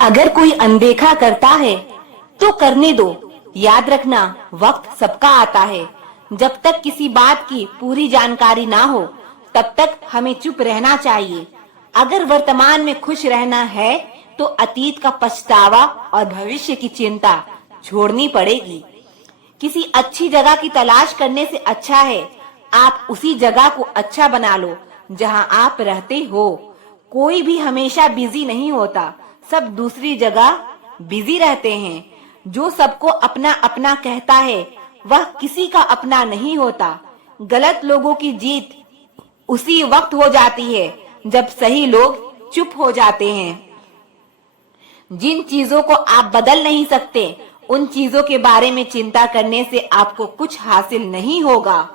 अगर कोई अनदेखा करता है तो करने दो। याद रखना, वक्त सबका आता है। जब तक किसी बात की पूरी जानकारी ना हो तब तक हमें चुप रहना चाहिए। अगर वर्तमान में खुश रहना है तो अतीत का पछतावा और भविष्य की चिंता छोड़नी पड़ेगी। किसी अच्छी जगह की तलाश करने से अच्छा है आप उसी जगह को अच्छा बना लो जहां आप रहते हो। कोई भी हमेशा बिजी नहीं होता, सब दूसरी जगह बिजी रहते हैं। जो सबको अपना अपना कहता है वह किसी का अपना नहीं होता। गलत लोगों की जीत उसी वक्त हो जाती है जब सही लोग चुप हो जाते हैं। जिन चीजों को आप बदल नहीं सकते उन चीजों के बारे में चिंता करने से आपको कुछ हासिल नहीं होगा।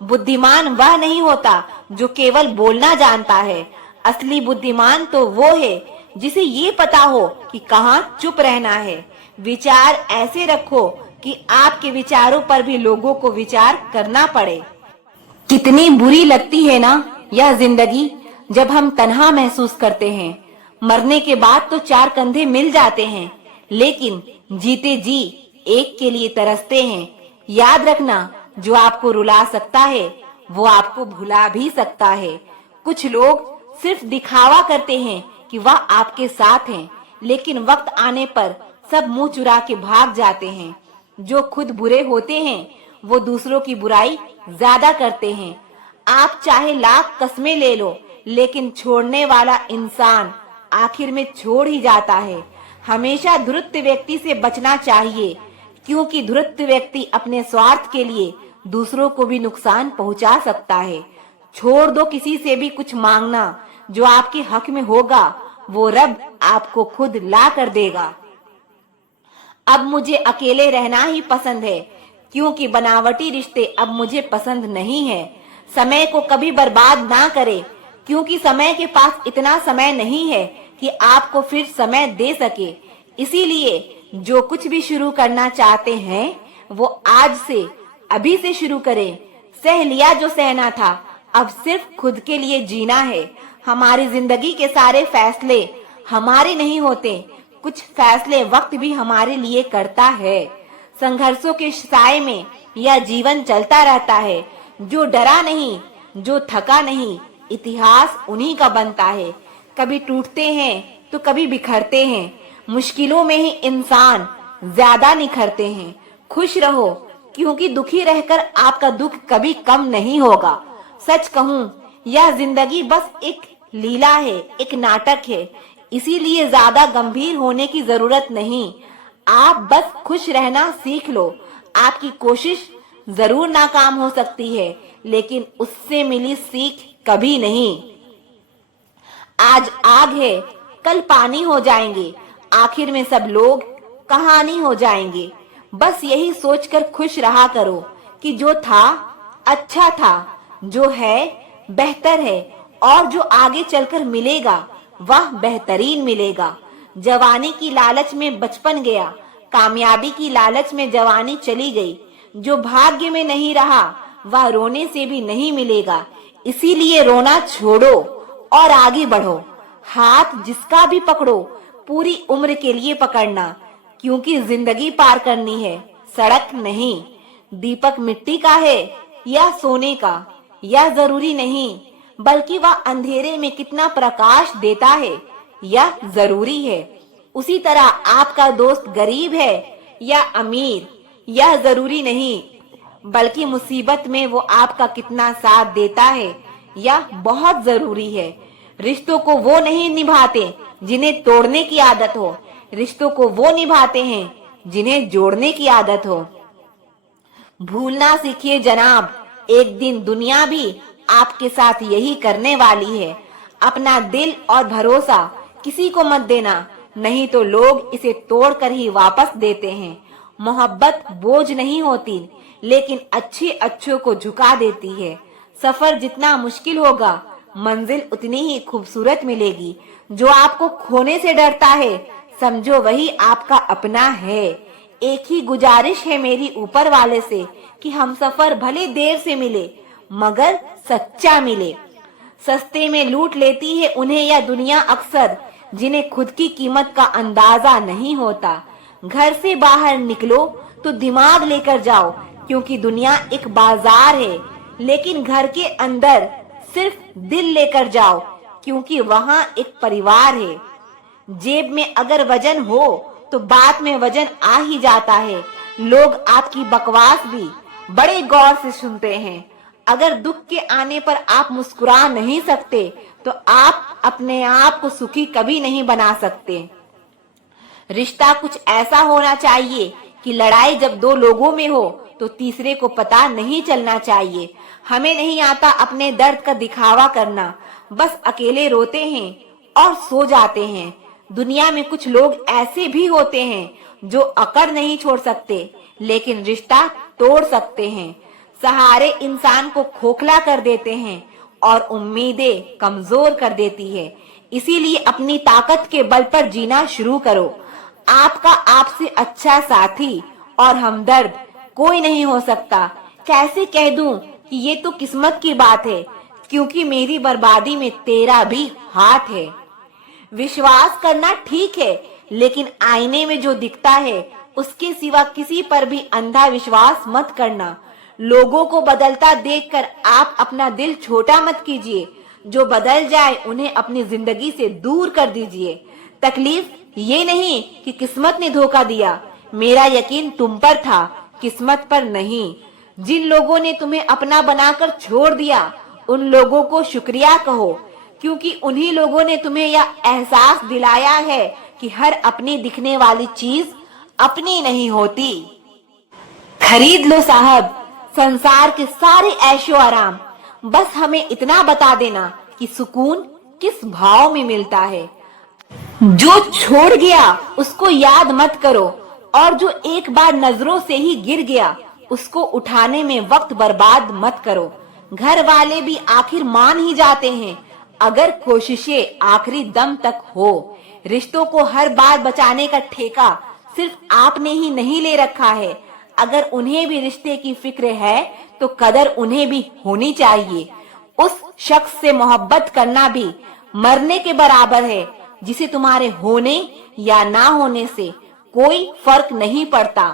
बुद्धिमान वह नहीं होता जो केवल बोलना जानता है। असली बुद्धिमान तो वो है जिसे ये पता हो कि कहाँ चुप रहना है। विचार ऐसे रखो कि आपके विचारों पर भी लोगों को विचार करना पड़े। कितनी बुरी लगती है ना यह जिंदगी जब हम तन्हा महसूस करते हैं। मरने के बाद तो चार कंधे मिल जाते हैं, लेकिन जीते जी एक के लिए तरसते हैं। याद रखना, जो आपको रुला सकता है वो आपको भुला भी सकता है। कुछ लोग सिर्फ दिखावा करते हैं कि वह आपके साथ हैं, लेकिन वक्त आने पर सब मुंह चुरा के भाग जाते हैं। जो खुद बुरे होते हैं वो दूसरों की बुराई ज्यादा करते हैं। आप चाहे लाख कस्में ले लो, लेकिन छोड़ने वाला इंसान आखिर में छोड़ ही जाता है। हमेशा धूर्त व्यक्ति से बचना चाहिए, क्योंकि धूर्त व्यक्ति अपने स्वार्थ के लिए दूसरों को भी नुकसान पहुंचा सकता है। छोड़ दो किसी से भी कुछ मांगना। जो आपके हक में होगा वो रब आपको खुद ला कर देगा। अब मुझे अकेले रहना ही पसंद है, क्योंकि बनावटी रिश्ते अब मुझे पसंद नहीं है। समय को कभी बर्बाद ना करें, क्योंकि समय के पास इतना समय नहीं है कि आपको फिर समय दे सके। इसीलिए जो कुछ भी शुरू करना चाहते हैं वो आज से, अभी से शुरू करें। सह लिया जो सहना था, अब सिर्फ खुद के लिए जीना है। हमारी जिंदगी के सारे फैसले हमारे नहीं होते, कुछ फैसले वक्त भी हमारे लिए करता है। संघर्षों के साए में यह जीवन चलता रहता है। जो डरा नहीं, जो थका नहीं, इतिहास उन्हीं का बनता है। कभी टूटते हैं तो कभी बिखरते हैं। मुश्किलों में ही इंसान ज्यादा निखरते हैं। खुश रहो, क्योंकि दुखी रहकर आपका दुख कभी कम नहीं होगा। सच कहूँ, यह जिंदगी बस एक लीला है, एक नाटक है। इसीलिए ज्यादा गंभीर होने की जरूरत नहीं। आप बस खुश रहना सीख लो। आपकी कोशिश जरूर नाकाम हो सकती है, लेकिन उससे मिली सीख कभी नहीं। आज आग है, कल पानी हो जाएंगे, आखिर में सब लोग कहानी हो जाएंगे। बस यही सोचकर खुश रहा करो कि जो था अच्छा था, जो है बेहतर है, और जो आगे चलकर मिलेगा वह बेहतरीन मिलेगा। जवानी की लालच में बचपन गया, कामयाबी की लालच में जवानी चली गई। जो भाग्य में नहीं रहा वह रोने से भी नहीं मिलेगा। इसीलिए रोना छोड़ो और आगे बढ़ो। हाथ जिसका भी पकड़ो, पूरी उम्र के लिए पकड़ना, क्योंकि जिंदगी पार करनी है, सड़क नहीं। दीपक मिट्टी का है या सोने का, यह जरूरी नहीं, बल्कि वह अंधेरे में कितना प्रकाश देता है यह जरूरी है। उसी तरह आपका दोस्त गरीब है या अमीर, यह जरूरी नहीं, बल्कि मुसीबत में वो आपका कितना साथ देता है यह बहुत जरूरी है। रिश्तों को वो नहीं निभाते जिन्हें तोड़ने की आदत हो, रिश्तों को वो निभाते हैं जिन्हें जोड़ने की आदत हो। भूलना सीखिए जनाब, एक दिन दुनिया भी आपके साथ यही करने वाली है। अपना दिल और भरोसा किसी को मत देना, नहीं तो लोग इसे तोड़कर ही वापस देते हैं। मोहब्बत बोझ नहीं होती, लेकिन अच्छे अच्छों को झुका देती है। सफर जितना मुश्किल होगा, मंजिल उतनी ही खूबसूरत मिलेगी। जो आपको खोने से डरता है, समझो वही आपका अपना है। एक ही गुजारिश है मेरी ऊपर वाले से कि हम सफर भले देर से मिले, मगर सच्चा मिले। सस्ते में लूट लेती है उन्हें यह दुनिया अक्सर, जिन्हें खुद की कीमत का अंदाजा नहीं होता। घर से बाहर निकलो तो दिमाग लेकर जाओ, क्योंकि दुनिया एक बाजार है। लेकिन घर के अंदर सिर्फ दिल लेकर जाओ, क्योंकि वहाँ एक परिवार है। जेब में अगर वजन हो तो बात में वजन आ ही जाता है। लोग आपकी बकवास भी बड़े गौर से सुनते हैं। अगर दुख के आने पर आप मुस्कुरा नहीं सकते तो आप अपने आप को सुखी कभी नहीं बना सकते। रिश्ता कुछ ऐसा होना चाहिए कि लड़ाई जब दो लोगों में हो तो तीसरे को पता नहीं चलना चाहिए। हमें नहीं आता अपने दर्द का दिखावा करना, बस अकेले रोते हैं और सो जाते हैं। दुनिया में कुछ लोग ऐसे भी होते हैं जो अकड़ नहीं छोड़ सकते, लेकिन रिश्ता तोड़ सकते हैं। सहारे इंसान को खोखला कर देते हैं और उम्मीदें कमजोर कर देती है। इसीलिए अपनी ताकत के बल पर जीना शुरू करो। आपका आपसे अच्छा साथी और हमदर्द कोई नहीं हो सकता। कैसे कह दूं कि ये तो किस्मत की बात है, क्योंकि मेरी बर्बादी में तेरा भी हाथ है। विश्वास करना ठीक है, लेकिन आईने में जो दिखता है उसके सिवा किसी पर भी अंधा विश्वास मत करना। लोगों को बदलता देखकर आप अपना दिल छोटा मत कीजिए। जो बदल जाए उन्हें अपनी जिंदगी से दूर कर दीजिए। तकलीफ ये नहीं कि किस्मत ने धोखा दिया, मेरा यकीन तुम पर था, किस्मत पर नहीं। जिन लोगों ने तुम्हें अपना बनाकर छोड़ दिया उन लोगों को शुक्रिया कहो, क्योंकि उन्हीं लोगों ने तुम्हें यह एहसास दिलाया है कि हर अपनी दिखने वाली चीज अपनी नहीं होती। खरीद लो साहब संसार के सारे ऐशो आराम, बस हमें इतना बता देना कि सुकून किस भाव में मिलता है। जो छोड़ गया उसको याद मत करो, और जो एक बार नजरों से ही गिर गया उसको उठाने में वक्त बर्बाद मत करो। घर वाले भी आखिर मान ही जाते हैं अगर कोशिशें आखिरी दम तक हो। रिश्तों को हर बार बचाने का ठेका सिर्फ आपने ही नहीं ले रखा है। अगर उन्हें भी रिश्ते की फिक्र है तो कदर उन्हें भी होनी चाहिए। उस शख्स से मोहब्बत करना भी मरने के बराबर है, जिसे तुम्हारे होने या ना होने से कोई फर्क नहीं पड़ता।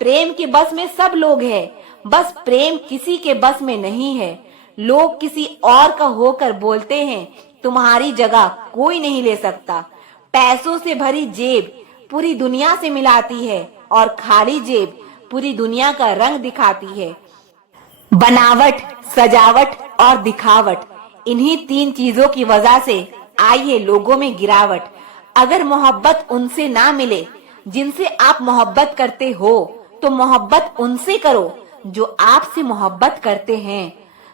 प्रेम के बस में सब लोग हैं, बस प्रेम किसी के बस में नहीं है। लोग किसी और का होकर बोलते हैं, तुम्हारी जगह कोई नहीं ले सकता। पैसों से भरी जेब पूरी दुनिया से मिलाती है और खाली जेब पूरी दुनिया का रंग दिखाती है। बनावट, सजावट और दिखावट, इन्हीं तीन चीजों की वजह से आई है लोगों में गिरावट। अगर मोहब्बत उनसे ना मिले जिनसे आप मोहब्बत करते हो तो मोहब्बत उनसे करो जो आपसे मोहब्बत करते हैं।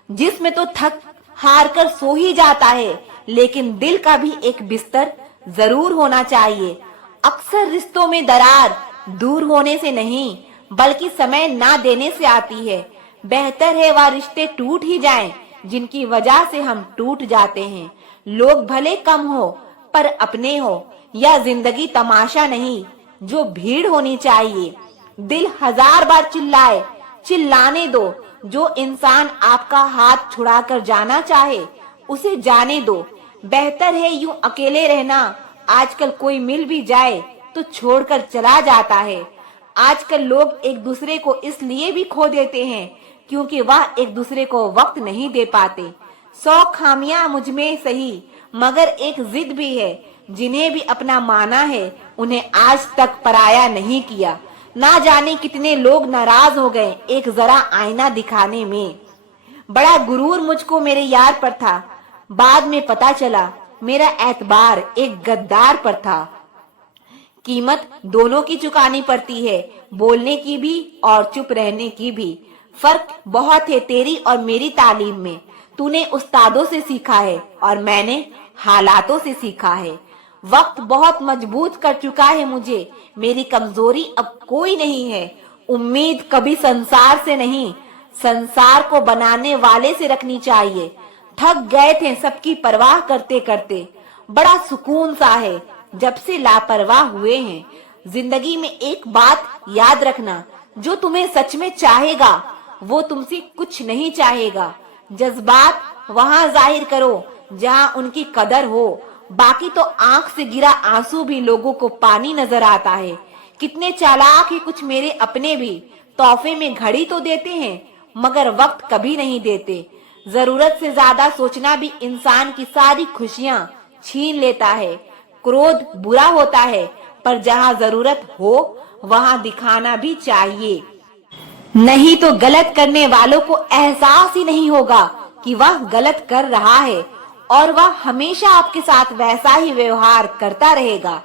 जिसमें तो थक हार कर सो ही जाता है, लेकिन दिल का भी एक बिस्तर जरूर होना चाहिए। अक्सर रिश्तों में दरार दूर होने से नहीं बल्कि समय ना देने से आती है। बेहतर है वह रिश्ते टूट ही जाएं जिनकी वजह से हम टूट जाते हैं। लोग भले कम हो पर अपने हो, या जिंदगी तमाशा नहीं जो भीड़ होनी चाहिए। दिल हजार बार चिल्लाए, चिल्लाने दो। जो इंसान आपका हाथ छुड़ाकर जाना चाहे उसे जाने दो। बेहतर है यूं अकेले रहना। आजकल कोई मिल भी जाए तो छोड़कर चला जाता है। आजकल लोग एक दूसरे को इसलिए भी खो देते हैं क्योंकि वह एक दूसरे को वक्त नहीं दे पाते। 100 खामियां मुझ में सही, मगर एक जिद भी है। जिन्हें भी अपना माना है उन्हें आज तक पराया नहीं किया। ना जाने कितने लोग नाराज हो गए एक जरा आईना दिखाने में। बड़ा गुरूर मुझको मेरे यार पर था, बाद में पता चला मेरा एतबार एक गद्दार पर था। कीमत दोनों की चुकानी पड़ती है, बोलने की भी और चुप रहने की भी। फर्क बहुत है तेरी और मेरी तालीम में। तूने उस्तादों से सीखा है और मैंने हालातों से सीखा है। वक्त बहुत मजबूत कर चुका है मुझे, मेरी कमजोरी अब कोई नहीं है। उम्मीद कभी संसार से नहीं, संसार को बनाने वाले से रखनी चाहिए। थक गए थे सबकी परवाह करते करते। बड़ा सुकून सा है जब से लापरवाह हुए हैं। जिंदगी में एक बात याद रखना, जो तुम्हें सच में चाहेगा वो तुमसे कुछ नहीं चाहेगा। जज्बात वहां जाहिर करो जहां उनकी कदर हो, बाकी तो आंख से गिरा आंसू भी लोगों को पानी नजर आता है। कितने चालाक है कुछ मेरे अपने भी, तोहफे में घड़ी तो देते हैं मगर वक्त कभी नहीं देते। जरूरत से ज्यादा सोचना भी इंसान की सारी खुशियां छीन लेता है। क्रोध बुरा होता है पर जहाँ जरूरत हो वहाँ दिखाना भी चाहिए, नहीं तो गलत करने वालों को एहसास ही नहीं होगा कि वह गलत कर रहा है और वह हमेशा आपके साथ वैसा ही व्यवहार करता रहेगा।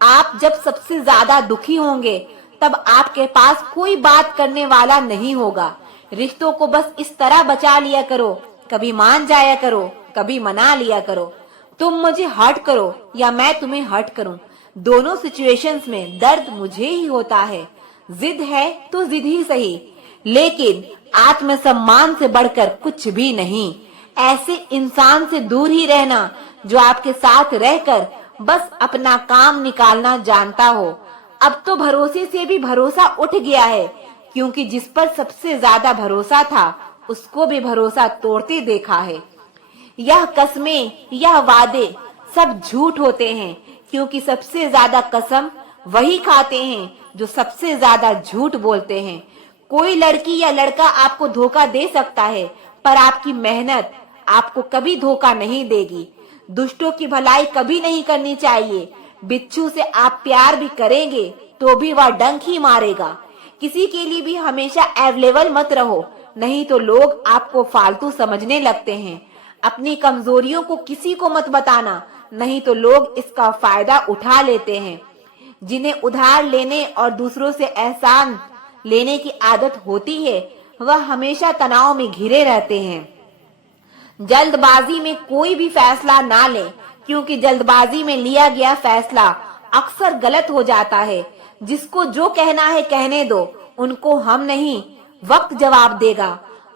आप जब सबसे ज्यादा दुखी होंगे तब आपके पास कोई बात करने वाला नहीं होगा। रिश्तों को बस इस तरह बचा लिया करो, कभी मान जाया करो, कभी मना लिया करो। तुम मुझे हर्ट करो या मैं तुम्हें हर्ट करूं, दोनों सिचुएशंस में दर्द मुझे ही होता है। जिद है तो जिद ही सही, लेकिन आत्मसम्मान से बढ़कर कुछ भी नहीं। ऐसे इंसान से दूर ही रहना जो आपके साथ रहकर बस अपना काम निकालना जानता हो। अब तो भरोसे से भी भरोसा उठ गया है, क्योंकि जिस पर सबसे ज्यादा भरोसा था उसको भी भरोसा तोड़ते देखा है। यह कस्में, यह वादे सब झूठ होते हैं, क्योंकि सबसे ज्यादा कसम वही खाते हैं जो सबसे ज्यादा झूठ बोलते हैं। कोई लड़की या लड़का आपको धोखा दे सकता है पर आपकी मेहनत आपको कभी धोखा नहीं देगी। दुष्टों की भलाई कभी नहीं करनी चाहिए। बिच्छू से आप प्यार भी करेंगे तो भी वह डंक ही मारेगा। किसी के लिए भी हमेशा अवेलेबल मत रहो, नहीं तो लोग आपको फालतू समझने लगते हैं। अपनी कमजोरियों को किसी को मत बताना, नहीं तो लोग इसका फायदा उठा लेते हैं। जिन्हें उधार लेने और दूसरों से एहसान लेने की आदत होती है वह हमेशा तनाव में घिरे रहते हैं। जल्दबाजी में कोई भी फैसला ना लें, क्योंकि जल्दबाजी में लिया गया फैसला अक्सर गलत हो जाता है। जिसको जो कहना है कहने दो, उनको हम नहीं वक्त जवाब देगा।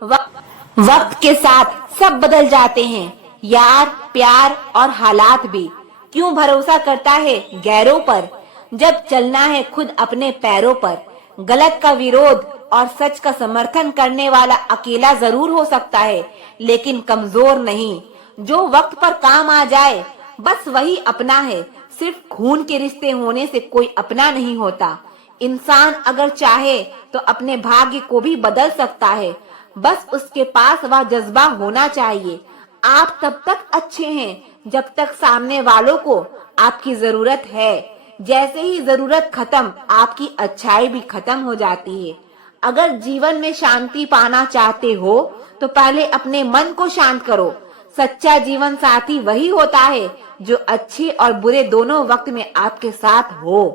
वक्त के साथ सब बदल जाते हैं, यार, प्यार और हालात भी। क्यों भरोसा करता है गैरों पर जब चलना है खुद अपने पैरों पर। गलत का विरोध और सच का समर्थन करने वाला अकेला जरूर हो सकता है, लेकिन कमजोर नहीं। जो वक्त पर काम आ जाए बस वही अपना है। सिर्फ खून के रिश्ते होने से कोई अपना नहीं होता। इंसान अगर चाहे तो अपने भाग्य को भी बदल सकता है, बस उसके पास वह जज्बा होना चाहिए। आप तब तक अच्छे हैं जब तक सामने वालों को आपकी जरूरत है। जैसे ही जरूरत खत्म, आपकी अच्छाई भी खत्म हो जाती है। अगर जीवन में शांति पाना चाहते हो तो पहले अपने मन को शांत करो। सच्चा जीवन साथी वही होता है जो अच्छे और बुरे दोनों वक्त में आपके साथ हो।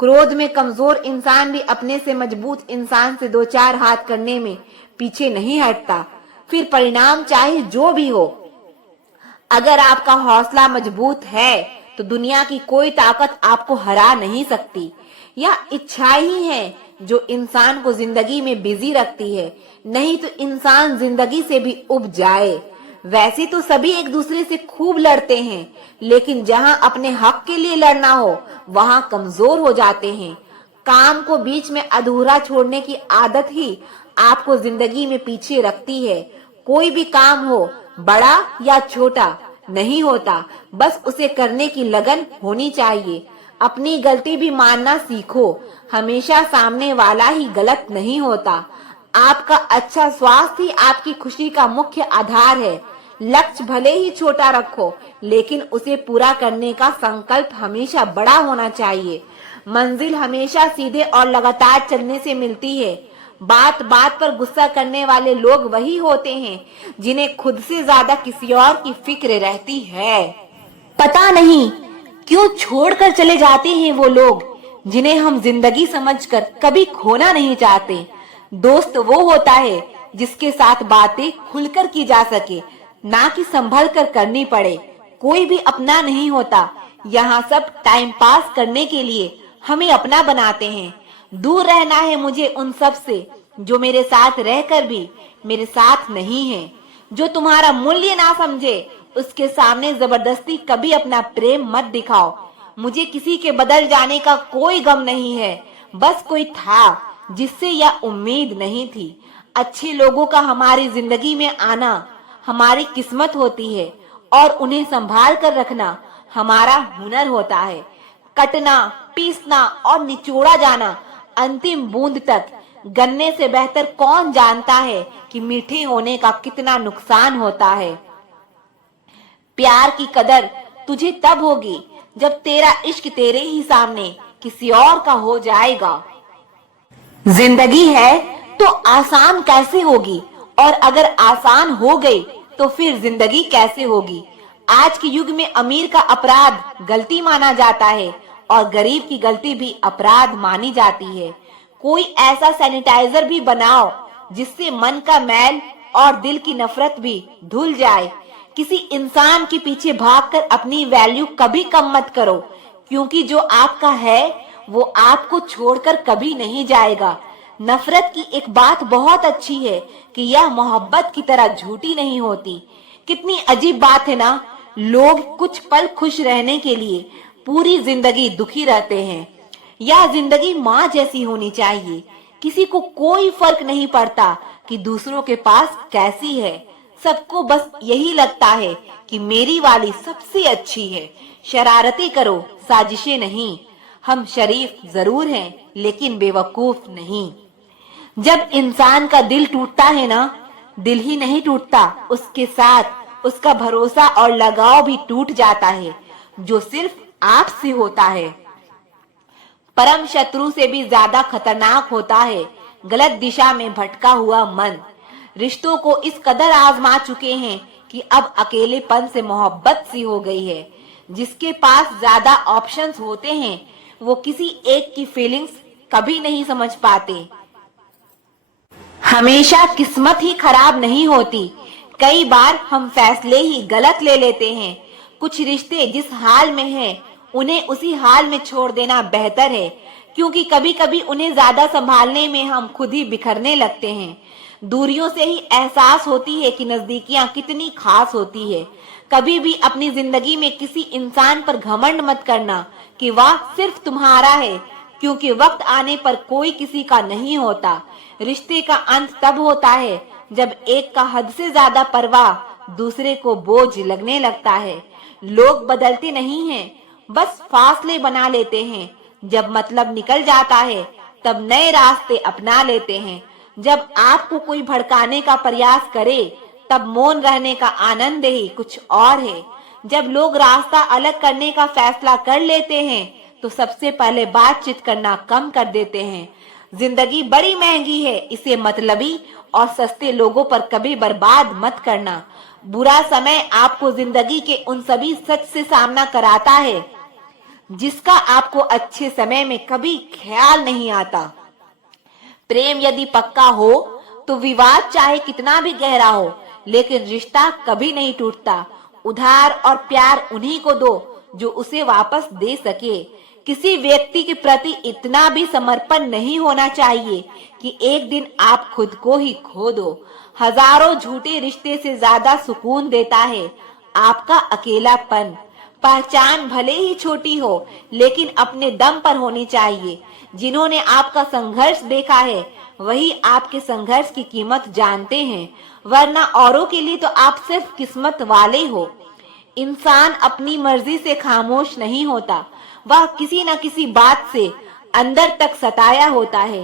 क्रोध में कमजोर इंसान भी अपने से मजबूत इंसान से दो चार हाथ करने में पीछे नहीं हटता, फिर परिणाम चाहे जो भी हो। अगर आपका हौसला मजबूत है तो दुनिया की कोई ताकत आपको हरा नहीं सकती। यह इच्छा ही है जो इंसान को जिंदगी में बिजी रखती है, नहीं तो इंसान जिंदगी से भी उब जाए। वैसे तो सभी एक दूसरे से खूब लड़ते हैं, लेकिन जहां अपने हक के लिए लड़ना हो वहां कमजोर हो जाते हैं। काम को बीच में अधूरा छोड़ने की आदत ही आपको जिंदगी में पीछे रखती है। कोई भी काम हो, बड़ा या छोटा, नहीं होता, बस उसे करने की लगन होनी चाहिए। अपनी गलती भी मानना सीखो, हमेशा सामने वाला ही गलत नहीं होता। आपका अच्छा स्वास्थ्य ही आपकी खुशी का मुख्य आधार है। लक्ष्य भले ही छोटा रखो, लेकिन उसे पूरा करने का संकल्प हमेशा बड़ा होना चाहिए। मंजिल हमेशा सीधे और लगातार चलने से मिलती है। बात बात पर गुस्सा करने वाले लोग वही होते हैं जिन्हें खुद से ज्यादा किसी और की फिक्र रहती है। पता नहीं क्यों छोड़कर चले जाते हैं वो लोग जिन्हें हम जिंदगी समझकर कभी खोना नहीं चाहते। दोस्त वो होता है जिसके साथ बातें खुलकर की जा सके, ना कि संभल कर करनी पड़े। कोई भी अपना नहीं होता, यहाँ सब टाइम पास करने के लिए हमें अपना बनाते हैं। दूर रहना है मुझे उन सब से जो मेरे साथ रहकर भी मेरे साथ नहीं है। जो तुम्हारा मूल्य ना समझे उसके सामने जबरदस्ती कभी अपना प्रेम मत दिखाओ। मुझे किसी के बदल जाने का कोई गम नहीं है, बस कोई था जिससे यह उम्मीद नहीं थी। अच्छे लोगों का हमारी जिंदगी में आना हमारी किस्मत होती है और उन्हें संभाल कर रखना हमारा हुनर होता है। कटना, पीसना और निचोड़ा जाना अंतिम बूंद तक, गन्ने से बेहतर कौन जानता है कि मीठे होने का कितना नुकसान होता है। प्यार की कदर तुझे तब होगी जब तेरा इश्क तेरे ही सामने किसी और का हो जाएगा। जिंदगी है तो आसान कैसे होगी, और अगर आसान हो गई तो फिर जिंदगी कैसे होगी। आज के युग में अमीर का अपराध गलती माना जाता है और गरीब की गलती भी अपराध मानी जाती है। कोई ऐसा सैनिटाइजर भी बनाओ जिससे मन का मैल और दिल की नफरत भी धुल जाए। किसी इंसान के पीछे भागकर अपनी वैल्यू कभी कम मत करो, क्योंकि जो आपका है वो आपको छोड़कर कभी नहीं जाएगा। नफरत की एक बात बहुत अच्छी है कि यह मोहब्बत की तरह झूठी नहीं होती। कितनी अजीब बात है ना, लोग कुछ पल खुश रहने के लिए पूरी जिंदगी दुखी रहते हैं। यह जिंदगी माँ जैसी होनी चाहिए। किसी को कोई फर्क नहीं पड़ता कि दूसरों के पास कैसी है। सबको बस यही लगता है कि मेरी वाली सबसे अच्छी है। शरारतें करो, साजिशें नहीं। हम शरीफ जरूर हैं लेकिन बेवकूफ नहीं। जब इंसान का दिल टूटता है ना, दिल ही नहीं टूटता, उसके साथ उसका भरोसा और लगाव भी टूट जाता है, जो सिर्फ आपसे होता है। परम शत्रु से भी ज्यादा खतरनाक होता है गलत दिशा में भटका हुआ मन। रिश्तों को इस कदर आजमा चुके हैं कि अब अकेलेपन से मोहब्बत सी हो गई है। जिसके पास ज्यादा ऑप्शंस होते हैं वो किसी एक की फीलिंग्स कभी नहीं समझ पाते। हमेशा किस्मत ही खराब नहीं होती, कई बार हम फैसले ही गलत ले लेते हैं। कुछ रिश्ते जिस हाल में हैं, उन्हें उसी हाल में छोड़ देना बेहतर है, क्योंकि कभी कभी उन्हें ज्यादा संभालने में हम खुद ही बिखरने लगते हैं। दूरियों से ही एहसास होती है कि नजदीकियां कितनी खास होती है। कभी भी अपनी जिंदगी में किसी इंसान पर घमंड मत करना कि वह सिर्फ तुम्हारा है, क्योंकि वक्त आने पर कोई किसी का नहीं होता। रिश्ते का अंत तब होता है जब एक का हद से ज्यादा परवाह दूसरे को बोझ लगने लगता है। लोग बदलते नहीं हैं, बस फासले बना लेते हैं। जब मतलब निकल जाता है तब नए रास्ते अपना लेते हैं। जब आपको कोई भड़काने का प्रयास करे तब मौन रहने का आनंद ही कुछ और है। जब लोग रास्ता अलग करने का फैसला कर लेते हैं तो सबसे पहले बातचीत करना कम कर देते हैं। जिंदगी बड़ी महंगी है, इसे मतलबी और सस्ते लोगों पर कभी बर्बाद मत करना। बुरा समय आपको जिंदगी के उन सभी सच से सामना कराता है जिसका आपको अच्छे समय में कभी ख्याल नहीं आता। प्रेम यदि पक्का हो तो विवाद चाहे कितना भी गहरा हो, लेकिन रिश्ता कभी नहीं टूटता। उधार और प्यार उन्हीं को दो जो उसे वापस दे सके। किसी व्यक्ति के प्रति इतना भी समर्पण नहीं होना चाहिए कि एक दिन आप खुद को ही खो दो। हजारों झूठे रिश्ते से ज्यादा सुकून देता है आपका अकेलापन। पहचान भले ही छोटी हो, लेकिन अपने दम पर होनी चाहिए। जिन्होंने आपका संघर्ष देखा है वही आपके संघर्ष की कीमत जानते हैं, वरना औरों के लिए तो आप सिर्फ किस्मत वाले हो। इंसान अपनी मर्जी से खामोश नहीं होता, वह किसी न किसी बात से अंदर तक सताया होता है।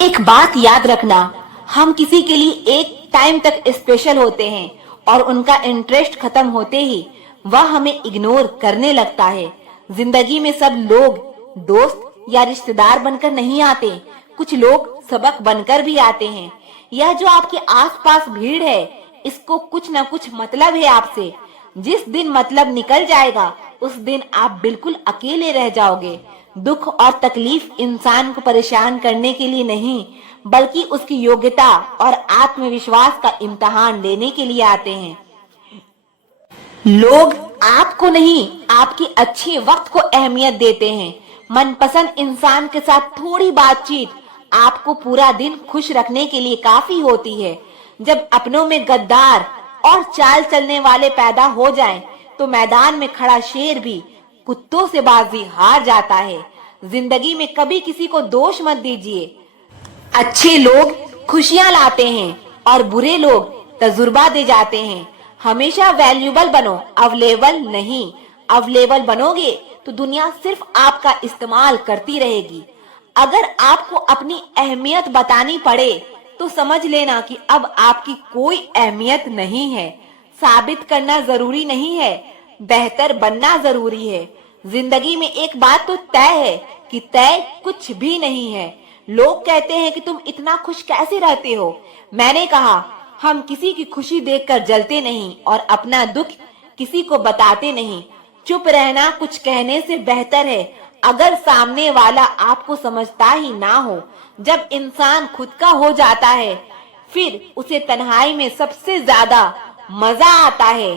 एक बात याद रखना, हम किसी के लिए एक टाइम तक स्पेशल होते हैं और उनका इंटरेस्ट खत्म होते ही वह हमें इग्नोर करने लगता है। जिंदगी में सब लोग दोस्त या रिश्तेदार बनकर नहीं आते, कुछ लोग सबक बनकर भी आते हैं। यह जो आपके आसपास भीड़ है, इसको कुछ न कुछ मतलब है आपसे। जिस दिन मतलब निकल जाएगा उस दिन आप बिल्कुल अकेले रह जाओगे। दुख और तकलीफ इंसान को परेशान करने के लिए नहीं, बल्कि उसकी योग्यता और आत्मविश्वास का इम्तिहान लेने के लिए आते हैं। लोग आपको नहीं, आपके अच्छे वक्त को अहमियत देते हैं। मनपसंद इंसान के साथ थोड़ी बातचीत आपको पूरा दिन खुश रखने के लिए काफी होती है। जब अपनों में गद्दार और चाल चलने वाले पैदा हो जाएं, तो मैदान में खड़ा शेर भी कुत्तों से बाजी हार जाता है। जिंदगी में कभी किसी को दोष मत दीजिए। अच्छे लोग खुशियां लाते हैं और बुरे लोग तजुर्बा दे जाते हैं। हमेशा वैल्यूबल बनो, अवेलेबल नहीं। अवेलेबल बनोगे तो दुनिया सिर्फ आपका इस्तेमाल करती रहेगी। अगर आपको अपनी अहमियत बतानी पड़े तो समझ लेना कि अब आपकी कोई अहमियत नहीं है। साबित करना जरूरी नहीं है, बेहतर बनना जरूरी है। जिंदगी में एक बात तो तय है कि तय कुछ भी नहीं है। लोग कहते हैं कि तुम इतना खुश कैसे रहते हो। मैंने कहा, हम किसी की खुशी देखकर जलते नहीं और अपना दुख किसी को बताते नहीं। चुप रहना कुछ कहने से बेहतर है अगर सामने वाला आपको समझता ही ना हो। जब इंसान खुद का हो जाता है फिर उसे तन्हाई में सबसे ज्यादा मजा आता है।